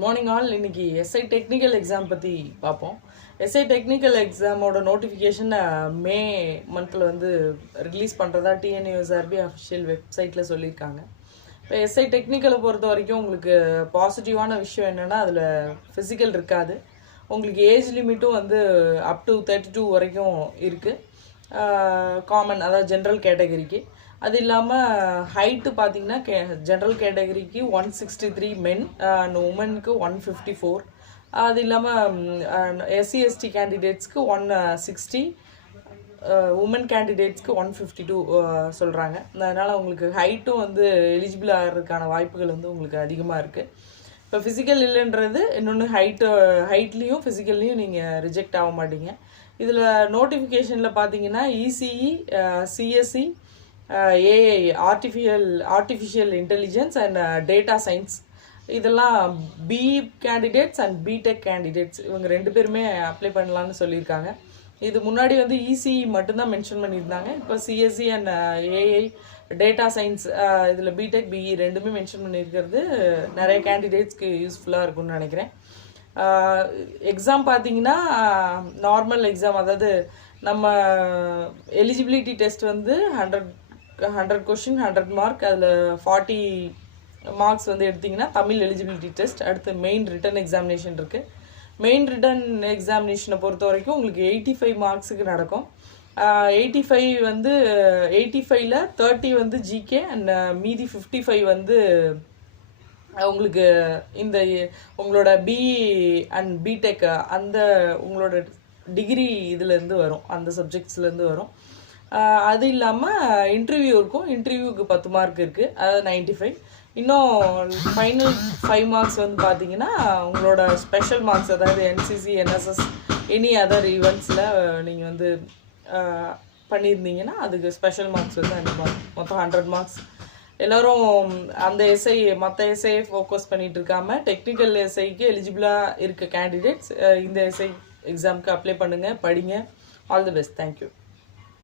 Good morning all. இன்னைக்கு SI technical exam பற்றி பார்ப்போம். எஸ்ஐ டெக்னிக்கல் எக்ஸாமோட நோட்டிஃபிகேஷன் மே மந்தில் வந்து ரிலீஸ் பண்ணுறதா டிஎன்யூஎஸ்ஆர்பி அஃபிஷியல் வெப்சைட்டில் சொல்லியிருக்காங்க. இப்போ எஸ்ஐ டெக்னிக்கலை பொறுத்த வரைக்கும் உங்களுக்கு பாசிட்டிவான விஷயம் என்னென்னா அதில் ஃபிசிக்கல் இருக்காது. உங்களுக்கு ஏஜ் லிமிட்டும் வந்து அப் டு 32 வரைக்கும் இருக்குது. காமன், அதாவது ஜென்ரல் கேட்டகரிக்கு. அது இல்லாமல் ஹைட்டு பார்த்தீங்கன்னா ஜென்ரல் கேட்டகரிக்கு 163 மென் அண்ட் உமனுக்கு 154. அது இல்லாமல் எஸ்சி எஸ்டி கேண்டிடேட்ஸ்க்கு 160, உமன் கேண்டிடேட்ஸ்க்கு 152 சொல்கிறாங்க. அதனால் உங்களுக்கு ஹைட்டும் வந்து எலிஜிபிள் ஆகிறதுக்கான வாய்ப்புகள் வந்து உங்களுக்கு அதிகமாக இருக்குது. இப்போ ஃபிசிக்கல் இல்லைன்றது இன்னொன்று ஹைட்லேயும் ஃபிசிக்கல்லையும் நீங்கள் ரிஜெக்ட் ஆக மாட்டீங்க. இதில் நோட்டிஃபிகேஷனில் பார்த்தீங்கன்னா ECE, CSE, AI artificial intelligence and data science, இதெல்லாம் BE candidates and BTech candidates இவங்க 2 பேருமே அப்ளை பண்ணலான்னு சொல்லியிருக்காங்க. இது முன்னாடி வந்து இசிஇ மட்டும்தான் மென்ஷன் பண்ணியிருந்தாங்க. இப்போ CSE and AI data science இதில் பிடெக் பிஇ 2மே மென்ஷன் பண்ணியிருக்கிறது நிறைய கேண்டிடேட்ஸ்க்கு யூஸ்ஃபுல்லாக இருக்கும்னு நினைக்கிறேன். எக்ஸாம் பார்த்தீங்கன்னா நார்மல் எக்ஸாம், அதாவது நம்ம எலிஜிபிலிட்டி டெஸ்ட் வந்து 100 கொஷின் 100 மார்க். அதில் 40 மார்க்ஸ் வந்து எடுத்திங்கன்னா தமிழ் எலிஜிபிலிட்டி டெஸ்ட். அடுத்து மெயின் ரிட்டன் எக்ஸாமினேஷன் இருக்குது. மெயின் ரிட்டன் எக்ஸாமினேஷனை பொறுத்த வரைக்கும் உங்களுக்கு 85 மார்க்ஸுக்கு நடக்கும். 85 வந்து 85ல் 30 வந்து ஜிகே அண்ட் மீதி 55 வந்து உங்களுக்கு இந்த உங்களோட பிஇ அண்ட் பிடெக் அந்த உங்களோட டிகிரி இதுலேருந்து வரும், அந்த சப்ஜெக்ட்ஸ்லேருந்து வரும். அது இல்லாமல் இன்டர்வியூ இருக்கும். இன்டர்வியூக்கு 10 மார்க் இருக்குது, அதாவது 95. இன்னும் ஃபைனல் 5 மார்க்ஸ் வந்து பார்த்தீங்கன்னா உங்களோட ஸ்பெஷல் மார்க்ஸ், அதாவது என்சிசி, என்எஸ்எஸ், எனி அதர் ஈவெண்ட்ஸில் நீங்கள் வந்து பண்ணியிருந்தீங்கன்னா அதுக்கு ஸ்பெஷல் மார்க்ஸ் வந்து அந்த மார்க், மொத்தம் 100 மார்க்ஸ். எல்லோரும் அந்த எஸ்ஐ மற்ற எஸ்ஐ ஃபோக்கஸ் பண்ணிகிட்டு இருக்காமல் டெக்னிக்கல் எஸ்ஐக்கு எலிஜிபிளாக இருக்க கேண்டிடேட்ஸ் இந்த எஸ்ஐ எக்ஸாமுக்கு அப்ளை பண்ணுங்கள், படிங்க. All the best. தேங்க்யூ.